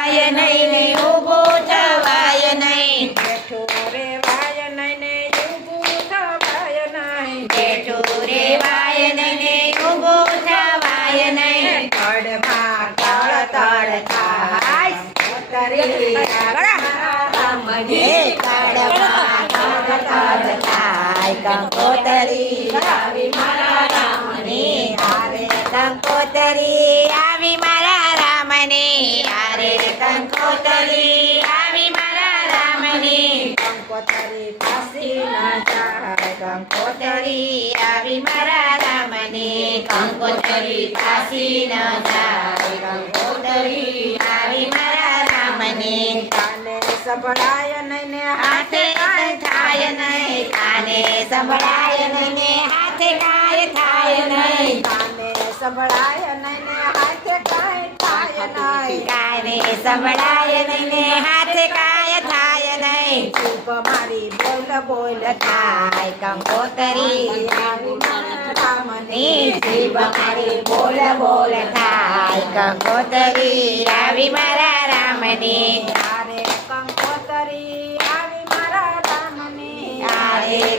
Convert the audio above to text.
રેવાય નહીં ને ઊભું થવાય નહીં. નહીં ને ઊભું થવાય નહીં. ને ઊભું થવાય નહીં. તળમાં તળ તળ થાય. તરી થાય. કંકોતરી આવી મારા રામની આવે કંકોતરી આવી મારા કંકોતરી આવી મારા રામની. કંકોતરી ફાસી ના જાય કંકોતરી આવી મારા રામની. કંકોતરી પાસી ન જાય કંકોતરી આવી મારા રામની. કાને સંભળાય નહીં ને હાથે કાંઈ થાય નહીં કાને સંભળાય નહીં ને હાથે કાંઈ થાય નહીં કાને સંભળાય નહીં ને મને સંભળાય નહીં ને હાથે કાય થાય નહીં. ચૂપ મારી બોલ બોલ થાય કંકોતરી. રામની જીભ મારી બોલ બોલ થાય કંકોતરી. આવી મારા રામની. તારે કંકોતરી? આવી મારા રામની. તારે